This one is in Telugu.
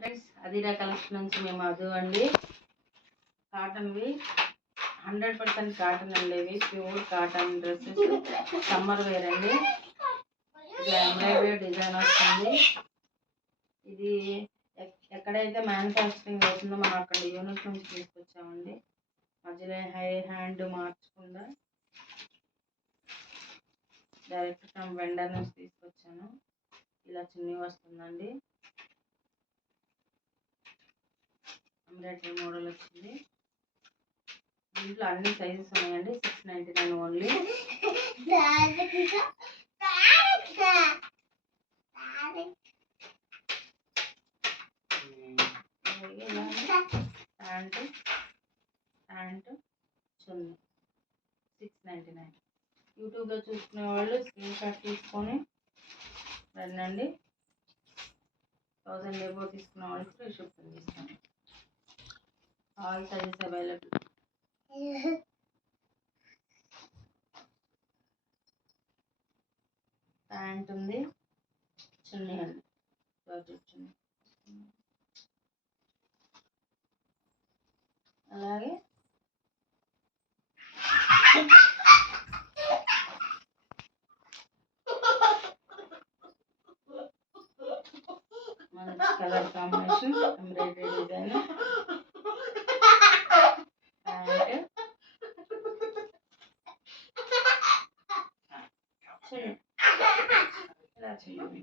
ఫ్రెండ్స్ అదిరా కలెక్షన్ నుంచి మేము అది అండి కాటన్వి 100% కాటన్ అండి. ఇవి pure cotton dresses summer wear అండి. ఇది ఎంబ్రాయిడరీ డిజైన్ వస్తుంది. ఇది ఎక్కడైతే మ్యానుఫ్యాక్చరింగ్ అవుతుందో మనం అక్కడ యూనిట్ నుంచి తీసుకొచ్చామండి. మధ్యలో హ్యాండ్ మార్చకుండా డైరెక్ట్ ఫ్రమ్ వెండర్ నుంచి తీసుకొచ్చాను. ఇలా చున్నీ వస్తుందండి. ఎంబ్రాయిడరీ మోడల్ వచ్చింది. దీంట్లో అన్ని సైజెస్ ఉన్నాయండి. 699 ఓన్లీ. ప్యాంటు చున్నీ 699. యూట్యూబ్లో చూసుకునే వాళ్ళు స్క్రీన్ షాట్ తీసుకొని రండి. 1000 ఎబో తీసుకున్న వాళ్ళకి ఫ్రీ షిప్పింగ్ ఇస్తాను. All sizes available. ప్యాంట్ ఉంది, చున్నీ అండి, జార్జెట్ చున్నీ. అలాగే మంచి colour combination embroidery design pant chunni ఇలా చేయండి.